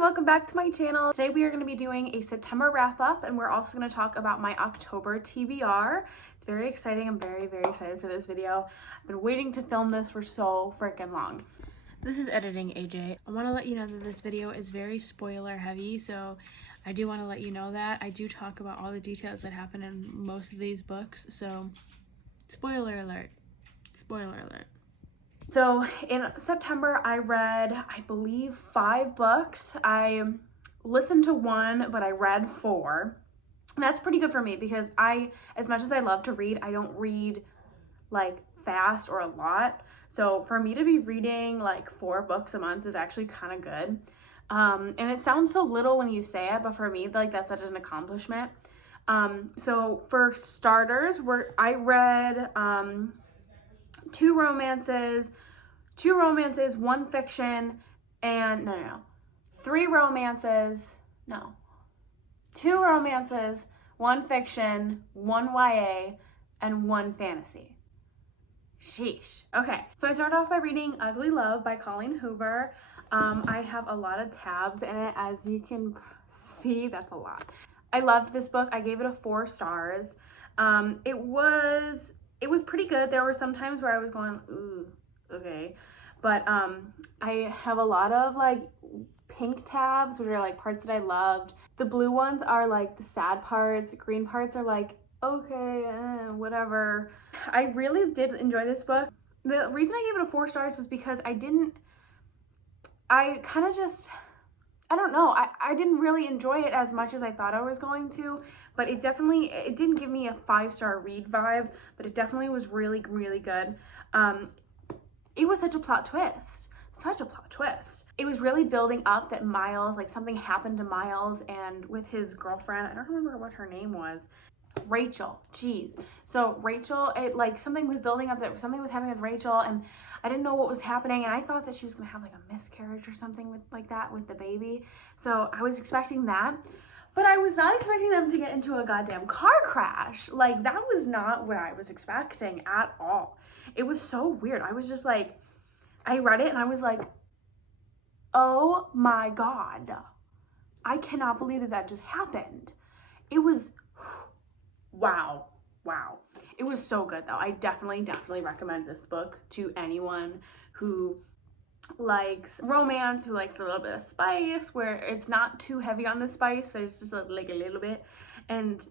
everyone, welcome back to my channel. Today we are going to be doing a September wrap up, and we're also going to talk about my October TBR. It's very exciting. I'm very excited for this video. I've been waiting to film this for so freaking long. This is editing AJ. I want to let you know that this video is very spoiler heavy, so I do want to let you know that. I do talk about all the details that happen in most of these books, so spoiler alert. Spoiler alert. So in September, I read, I believe, 5 books. I listened to 1, but I read 4. And that's pretty good for me because as much as I love to read, I don't read like fast or a lot. So for me to be reading like 4 books a month is actually kind of good. And it sounds so little when you say it, but for me, like that's such an accomplishment. So for starters, I read 2 romances, 1 fiction, and 3 romances, 2 romances, 1 fiction, 1 YA, and 1 fantasy. Sheesh. Okay, so I started off by reading Ugly Love by Colleen Hoover. I have a lot of tabs in it, as you can see. That's a lot. I loved this book. I gave it a 4 stars. It was pretty good. There were some times where I was going, ooh, okay. But I have a lot of like pink tabs, which are like parts that I loved. The blue ones are like the sad parts. Green parts are like, okay, whatever. I really did enjoy this book. The reason I gave it a 4 stars was because I don't know, I didn't really enjoy it as much as I thought I was going to, but it didn't give me a 5-star read vibe, but it definitely was really good. It was such a plot twist. It was really building up that Miles, like something happened to Miles and with his girlfriend, I don't remember what her name was, Rachel. Jeez. So Rachel, something was building up that something was happening with Rachel, and I didn't know what was happening, and I thought that she was gonna have like a miscarriage or something like that with the baby. So I was expecting that, but I was not expecting them to get into a goddamn car crash. Like, that was not what I was expecting at all. It was so weird. I was just like, I read it and I was like, oh my God, I cannot believe that just happened. It was wow. It was so good though. I definitely recommend this book to anyone who likes romance, who likes a little bit of spice, where it's not too heavy on the spice. There's just like a little bit. And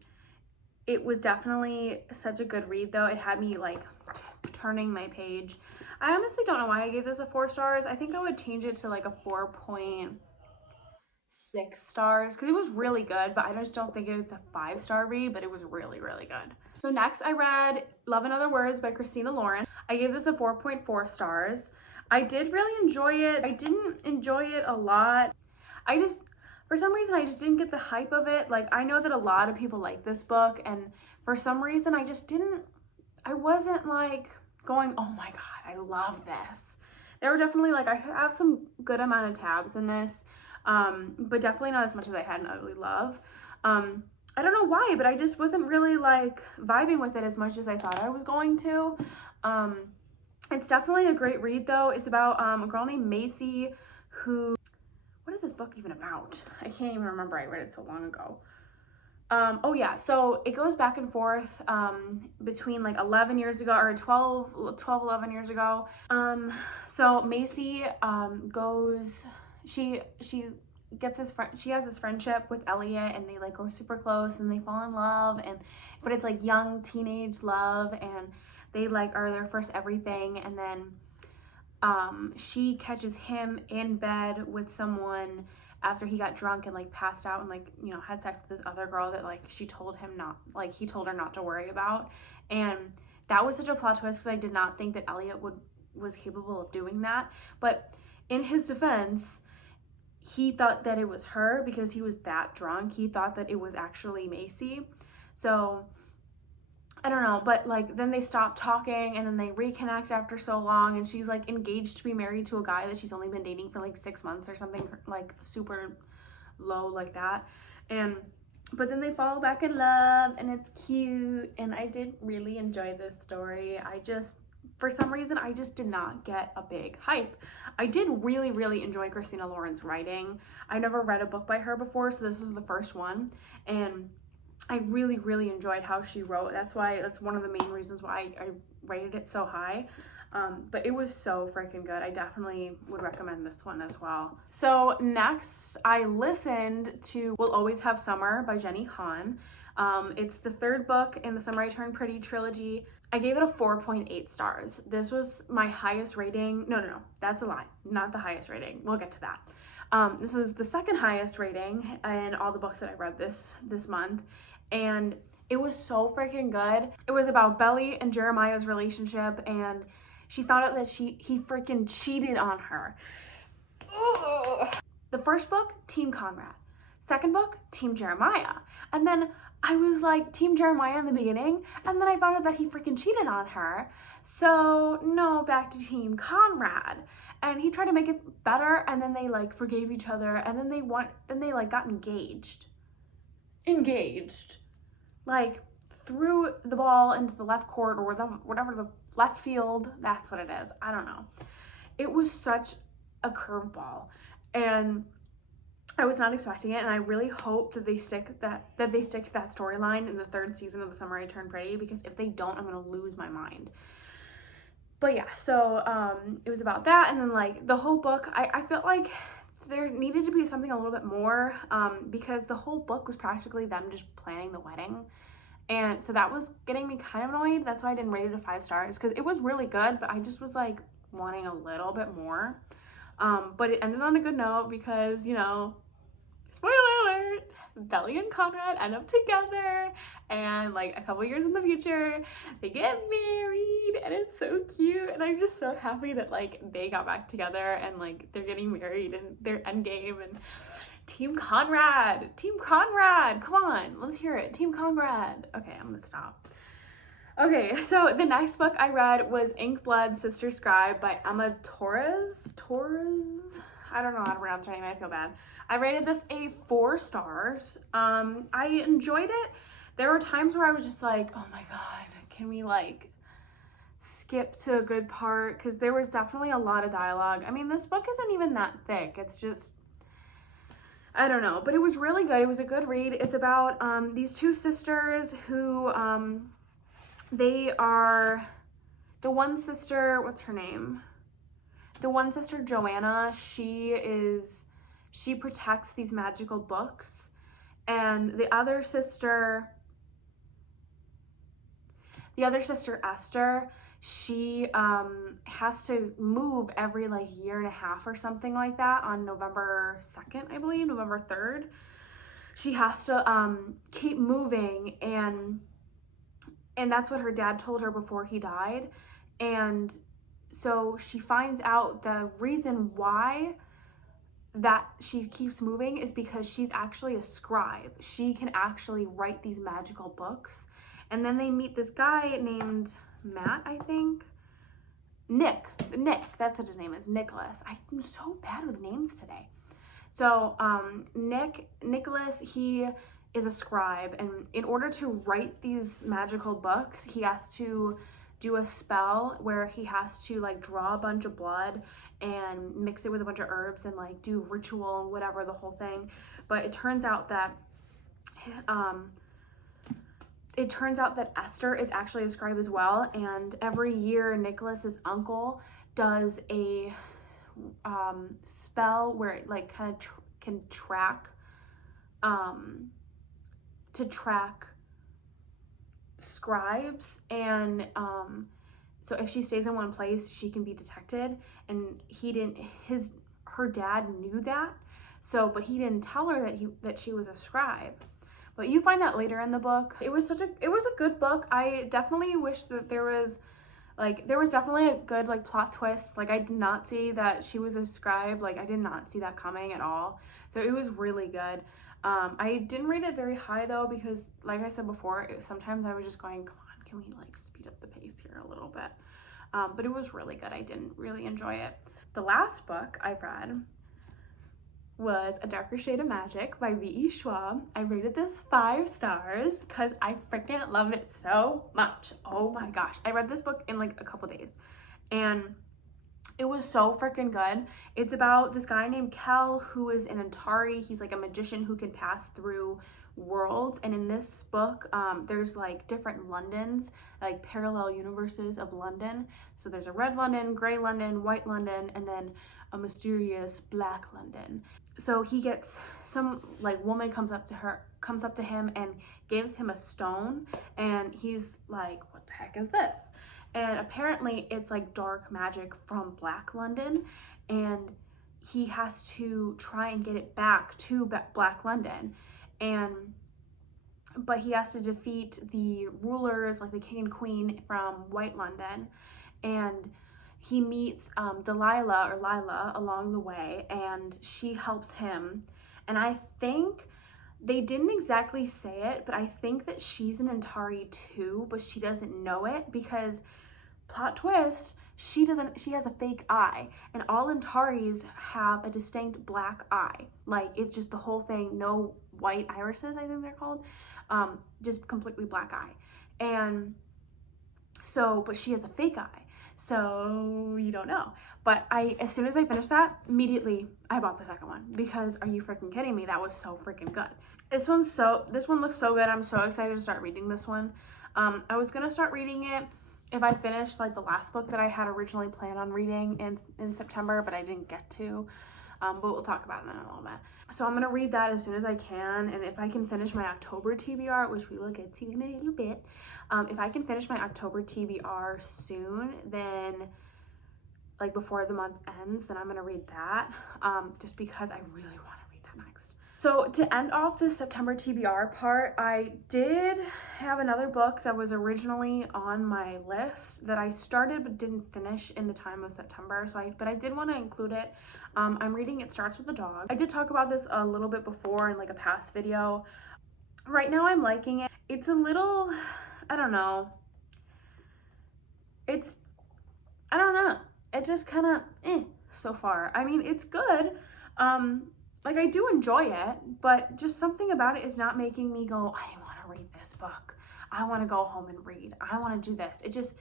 it was definitely such a good read though. It had me like turning my page. I honestly don't know why I gave this a 4 stars. I think I would change it to like a 4.6 stars because it was really good, but I just don't think it was a 5-star read, but it was really good. So next I read Love and Other Words by Christina Lauren. I gave this a 4.4 stars. I did really enjoy it. I didn't enjoy it a lot. For some reason, I just didn't get the hype of it. Like, I know that a lot of people like this book, and for some reason, I wasn't like going, oh my God, I love this. There were definitely like, I have some good amount of tabs in this, but definitely not as much as I had in Ugly Love. I don't know why, but I just wasn't really like vibing with it as much as I thought I was going to. It's definitely a great read though. It's about a girl named Macy who, what is this book even about? I can't even remember. I read it so long ago. Oh yeah, so it goes back and forth between like 11 years ago or 11 years ago. So Macy she has this friendship with Elliot, and they like grow super close and they fall in love, but it's like young teenage love, and they like are their first everything, and then she catches him in bed with someone after he got drunk and like passed out and like, you know, had sex with this other girl that like he told her not to worry about. And that was such a plot twist because I did not think that Elliot was capable of doing that. But in his defense, he thought that it was her because he was that drunk. He thought that it was actually Macy. So I don't know, but like then they stop talking and then they reconnect after so long, and she's like engaged to be married to a guy that she's only been dating for like 6 months or something, like super low like that. But then they fall back in love, and it's cute, and I did really enjoy this story. For some reason, I just did not get a big hype. I did really enjoy Christina Lauren's writing. I never read a book by her before, so this was the first one, and I really enjoyed how she wrote. That's one of the main reasons why I rated it so high. But it was so freaking good. I definitely would recommend this one as well. So next, I listened to We'll Always Have Summer by Jenny Han. It's the third book in the Summer I Turned Pretty trilogy. I gave it a 4.8 stars. This was my highest rating. No, that's a lie. Not the highest rating. We'll get to that. This is the second highest rating in all the books that I read this month. And it was so freaking good. It was about Belly and Jeremiah's relationship, and she found out that he freaking cheated on her. Ugh. The first book, Team Conrad. Second book, Team Jeremiah. And then I was like Team Jeremiah in the beginning, and then I found out that he freaking cheated on her. So no, back to Team Conrad. And he tried to make it better, and then they like forgave each other, and then they like got engaged. Like threw the ball into the left court or whatever the left field, that's what it is. I don't know. It was such a curveball, and I was not expecting it, and I really hope that they stick to that storyline in the third season of The Summer I Turned Pretty, because if they don't, I'm gonna lose my mind. But yeah, so it was about that, and then like the whole book, I felt like there needed to be something a little bit more, because the whole book was practically them just planning the wedding. And so that was getting me kind of annoyed. That's why I didn't rate it a 5 stars, because it was really good, but I just was like wanting a little bit more. But it ended on a good note because, you know, spoiler alert, Belly and Conrad end up together, and like a couple years in the future they get married, and it's so cute, and I'm just so happy that like they got back together and like they're getting married and they're endgame. And Team Conrad, come on, let's hear it. Team Conrad. Okay, I'm gonna stop. Okay, so the next book I read was Ink Blood Sister Scribe by Emma Torres. I don't know how to pronounce her name, I feel bad. I rated this a 4 stars. I enjoyed it. There were times where I was just like, oh my god, can we like skip to a good part? Because there was definitely a lot of dialogue. I mean, this book isn't even that thick. It's just, I don't know, but it was really good. It was a good read. It's about these two sisters who, they are, the one sister, what's her name? The one sister, Joanna, she protects these magical books, and the other sister, Esther, she has to move every like year and a half or something like that. On November 2nd, I believe, November 3rd, she has to keep moving, and that's what her dad told her before he died. And so she finds out the reason why that she keeps moving is because she's actually a scribe. She can actually write these magical books. And then they meet this guy named Matt, I think. Nick, that's what his name is, Nicholas. I'm so bad with names today. So Nicholas, he is a scribe, and in order to write these magical books, he has to do a spell where he has to like draw a bunch of blood and mix it with a bunch of herbs and like do ritual and whatever, the whole thing. But it turns out that Esther is actually a scribe as well, and every year Nicholas's uncle does a spell where it like kind of can track to track scribes, and so if she stays in one place she can be detected, and her dad knew that, but he didn't tell her that she was a scribe. But you find that later in the book. It was a good book. I definitely wish that there was definitely a good like plot twist. Like, I did not see that she was a scribe. Like, I did not see that coming at all. So it was really good. I didn't rate it very high though, because like I said before, sometimes I was just going, come on, can we like speed up the pace here a little bit? But it was really good. I didn't really enjoy it. The last book I read was A Darker Shade of Magic by V.E. Schwab. I rated this 5 stars because I freaking love it so much. Oh my gosh. I read this book in like a couple days, and It was so freaking good. It's about this guy named Kel who is an Antari. He's like a magician who can pass through worlds. And in this book, there's like different Londons, like parallel universes of London. So there's a red London, gray London, white London, and then a mysterious black London. So he gets some like woman comes up to him and gives him a stone, and he's like, what the heck is this? And apparently it's like dark magic from Black London, and he has to try and get it back to Black London. But he has to defeat the rulers, like the king and queen from White London, and he meets Lila along the way, and she helps him. And I think they didn't exactly say it, but I think that she's an Antari too, but she doesn't know it because, plot twist, she has a fake eye, and all Antaris have a distinct black eye. Like, it's just the whole thing, no white irises, I think they're called, just completely black eye. And so, but she has a fake eye, so you don't know. But as soon as I finished that, immediately I bought the second one, because are you freaking kidding me? That was so freaking good. This one looks so good. I'm so excited to start reading this one. I was gonna start reading it if I finished like the last book that I had originally planned on reading in September, but I didn't get to. But we'll talk about it in a little bit. So I'm gonna read that as soon as I can, and if I can finish my October TBR, which we will get to in a little bit, if I can finish my October TBR soon, then like before the month ends, then I'm gonna read that, just because I really want to read that next. So to end off the September TBR part, I did have another book that was originally on my list that I started but didn't finish in the time of September. But I did want to include it. I'm reading It Starts With a Dog. I did talk about this a little bit before in like a past video. Right now I'm liking it. It's a little, I don't know. It's just kind of so far. I mean, it's good. Like, I do enjoy it, but just something about it is not making me go, I want to read this book. I want to go home and read. I want to do this. It just,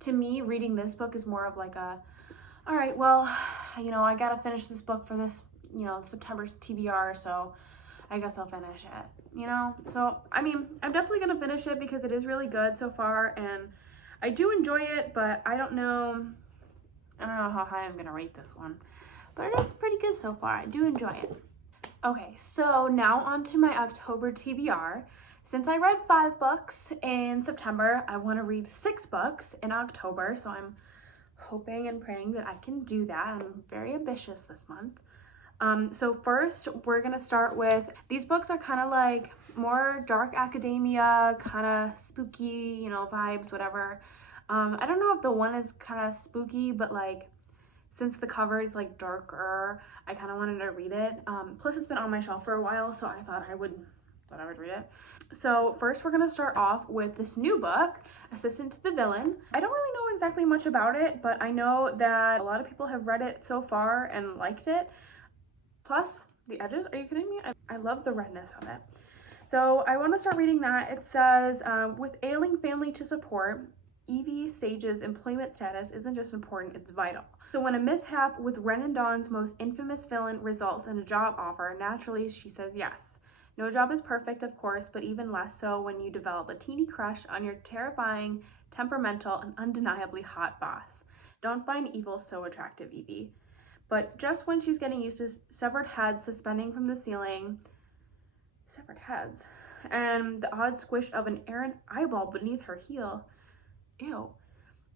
to me, reading this book is more of like a, all right, well, you know, I got to finish this book for this, you know, September's TBR, so I guess I'll finish it, you know? So, I mean, I'm definitely going to finish it because it is really good so far, and I do enjoy it, but I don't know how high I'm going to rate this one. But it is pretty good so far. I do enjoy it. Okay, so now on to my October TBR. Since I read 5 books in September, I want to read 6 books in October. So I'm hoping and praying that I can do that. I'm very ambitious this month. So first, we're going to start with, these books are kind of like more dark academia, kind of spooky, you know, vibes, whatever. I don't know if the one is kind of spooky, but like, since the cover is like darker, I kind of wanted to read it. Plus it's been on my shelf for a while, so I thought I would read it. So first we're gonna start off with this new book, Assistant to the Villain. I don't really know exactly much about it, but I know that a lot of people have read it so far and liked it. Plus the edges, are you kidding me? I love the redness of it. So I want to start reading that. It says, with ailing family to support, Evie Sage's employment status isn't just important, it's vital. So when a mishap with Ren and Dawn's most infamous villain results in a job offer, naturally she says yes. No job is perfect, of course, but even less so when you develop a teeny crush on your terrifying, temperamental, and undeniably hot boss. Don't find evil so attractive, Evie. But just when she's getting used to severed heads suspending from the ceiling, and the odd squish of an errant eyeball beneath her heel, ew.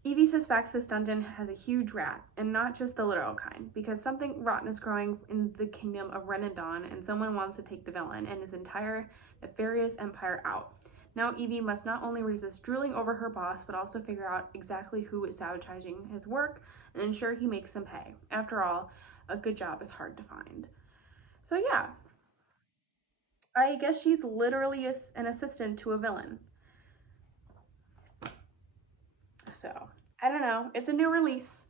Evie suspects this dungeon has a huge rat, and not just the literal kind, because something rotten is growing in the kingdom of Ren and Dawn, and someone wants to take the villain and his entire nefarious empire out. Now Evie must not only resist drooling over her boss, but also figure out exactly who is sabotaging his work and ensure he makes them pay. After all, a good job is hard to find. So yeah, I guess she's literally an assistant to a villain. So, I don't know. It's a new release.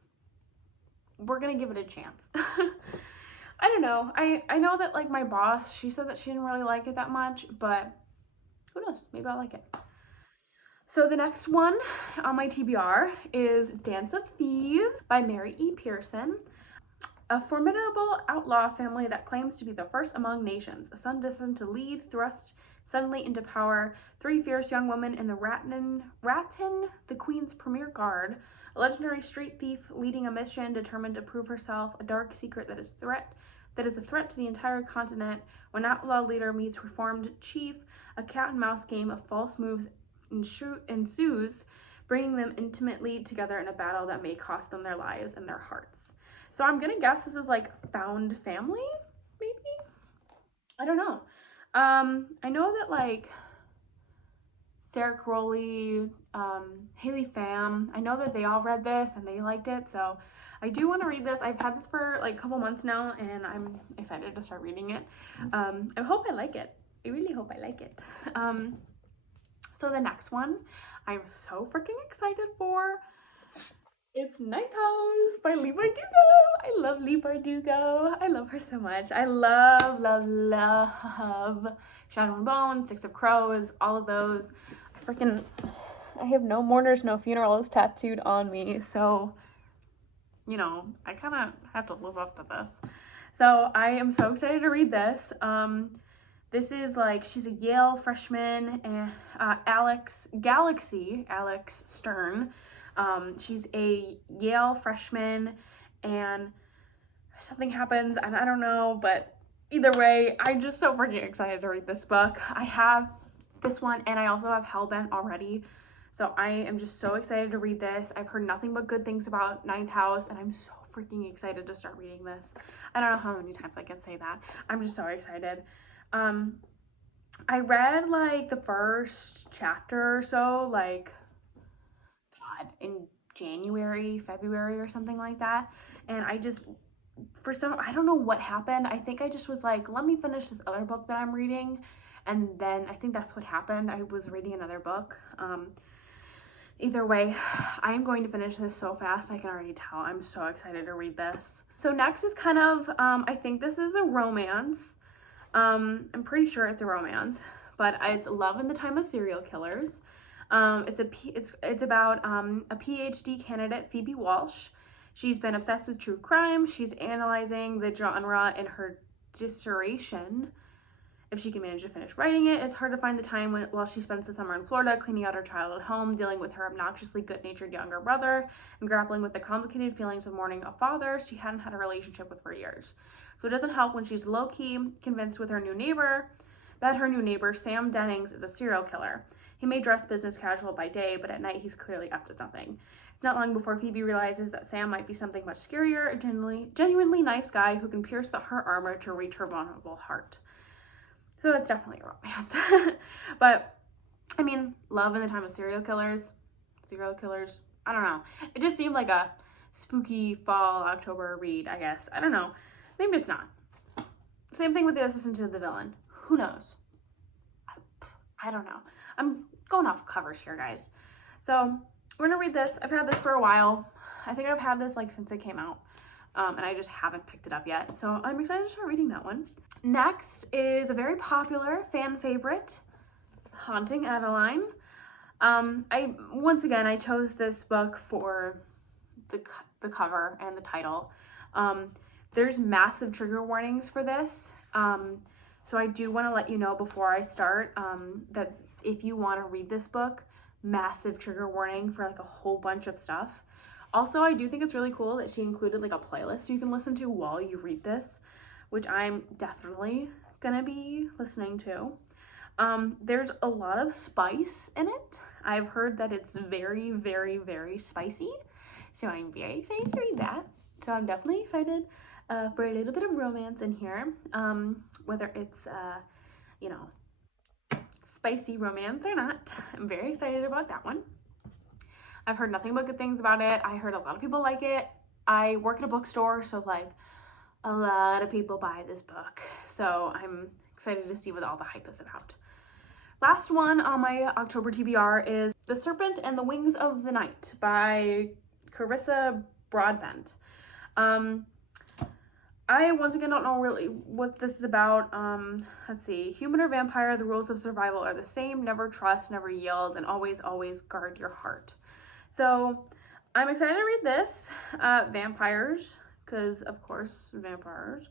We're gonna give it a chance. I don't know. I know that like my boss, she said that she didn't really like it that much, but who knows? Maybe I'll like it. So the next one on my TBR is Dance of Thieves by Mary E. Pearson. A formidable outlaw family that claims to be the first among nations. A son destined to lead, thrust suddenly into power. 3 fierce young women in the Ratten, the Queen's premier guard. A legendary street thief leading a mission determined to prove herself. A dark secret that is a threat to the entire continent. When outlaw leader meets reformed chief, a cat and mouse game of false moves ensues, bringing them intimately together in a battle that may cost them their lives and their hearts. So I'm gonna guess this is like found family, maybe? I don't know. I know that like Sarah Crowley, Haley Pham, I know that they all read this and they liked it, so I do want to read this. I've had this for like a couple months now and I'm excited to start reading it. I hope I like it. I really hope I like it. So the next one I'm so freaking excited for. It's Ninth House by Leigh Bardugo. I love Leigh Bardugo. I love her so much. I love Shadow and Bone, Six of Crows, all of those. I have No Mourners, No Funerals tattooed on me, so, you know, I kind of have to live up to this. So I am so excited to read this. This is like, she's a Yale freshman, and Alex Stern. She's a Yale freshman and something happens and I don't know, but either way, I'm just so freaking excited to read this book. I have this one and I also have Hellbent already. So I am just so excited to read this. I've heard nothing but good things about Ninth House and I'm so freaking excited to start reading this. I don't know how many times I can say that. I'm just so excited. I read like the first chapter or so, like in January, February or something like that, and I don't know what happened. I think I just was like, let me finish this other book that I'm reading, and then I think that's what happened. I was reading another book. Either way, I am going to finish this so fast. I can already tell. I'm so excited to read this. So next is kind of I think this is a romance. I'm pretty sure it's a romance, but it's Love in the Time of Serial Killers. It's about a PhD candidate, Phoebe Walsh. She's been obsessed with true crime. She's analyzing the genre in her dissertation. If she can manage to finish writing it, it's hard to find the time while she spends the summer in Florida, cleaning out her childhood home, dealing with her obnoxiously good-natured younger brother, and grappling with the complicated feelings of mourning a father she hadn't had a relationship with for years. So it doesn't help when she's low-key convinced with her new neighbor that her new neighbor, Sam Dennings, is a serial killer. He may dress business casual by day, but at night he's clearly up to something. It's not long before Phoebe realizes that Sam might be something much scarier, a genuinely nice guy who can pierce her armor to reach her vulnerable heart. So it's definitely a romance. But, I mean, Love in the Time of Serial Killers, I don't know. It just seemed like a spooky fall, October read, I guess. I don't know. Maybe it's not. Same thing with The Assistant to the Villain. Who knows? I don't know. I'm going off covers here, guys. So we're gonna read this. I've had this for a while. I think I've had this like since it came out, and I just haven't picked it up yet. So I'm excited to start reading that one. Next is a very popular fan favorite, Haunting Adeline. Once again I chose this book for the cover and the title. There's massive trigger warnings for this. So I do want to let you know before I start that if you want to read this book, massive trigger warning for like a whole bunch of stuff. Also, I do think it's really cool that she included like a playlist you can listen to while you read this, which I'm definitely gonna be listening to. There's a lot of spice in it. I've heard that it's very, very, very spicy. So I'm very excited to read that. So I'm definitely excited for a little bit of romance in here, whether it's, you know, spicy romance or not. I'm very excited about that one. I've heard nothing but good things about it. I heard a lot of people like it. I work at a bookstore, so like a lot of people buy this book. So I'm excited to see what all the hype is about. Last one on my October TBR is The Serpent and the Wings of the Night by Carissa Broadbent. I, once again, don't know really what this is about. Let's see. Human or vampire, the rules of survival are the same. Never trust, never yield, and always, always guard your heart. So I'm excited to read this. Vampires, because of course, vampires.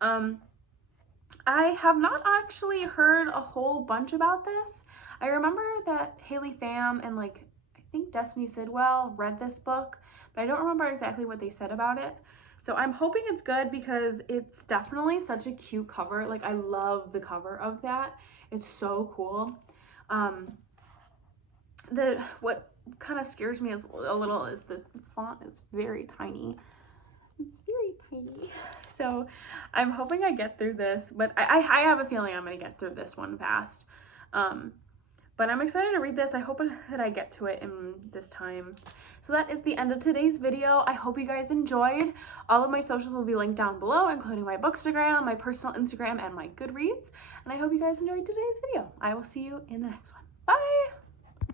I have not actually heard a whole bunch about this. I remember that Haley Pham and like, I think Destiny Sidwell read this book, but I don't remember exactly what they said about it. So I'm hoping it's good because it's definitely such a cute cover. Like, I love the cover of that. It's so cool. What kind of scares me a little is the font is very tiny. It's very tiny. So I'm hoping I get through this, but I have a feeling I'm going to get through this one fast. But I'm excited to read this. I hope that I get to it in this time. So that is the end of today's video. I hope you guys enjoyed. All of my socials will be linked down below, including my bookstagram, my personal Instagram, and my Goodreads. And I hope you guys enjoyed today's video. I will see you in the next one. Bye!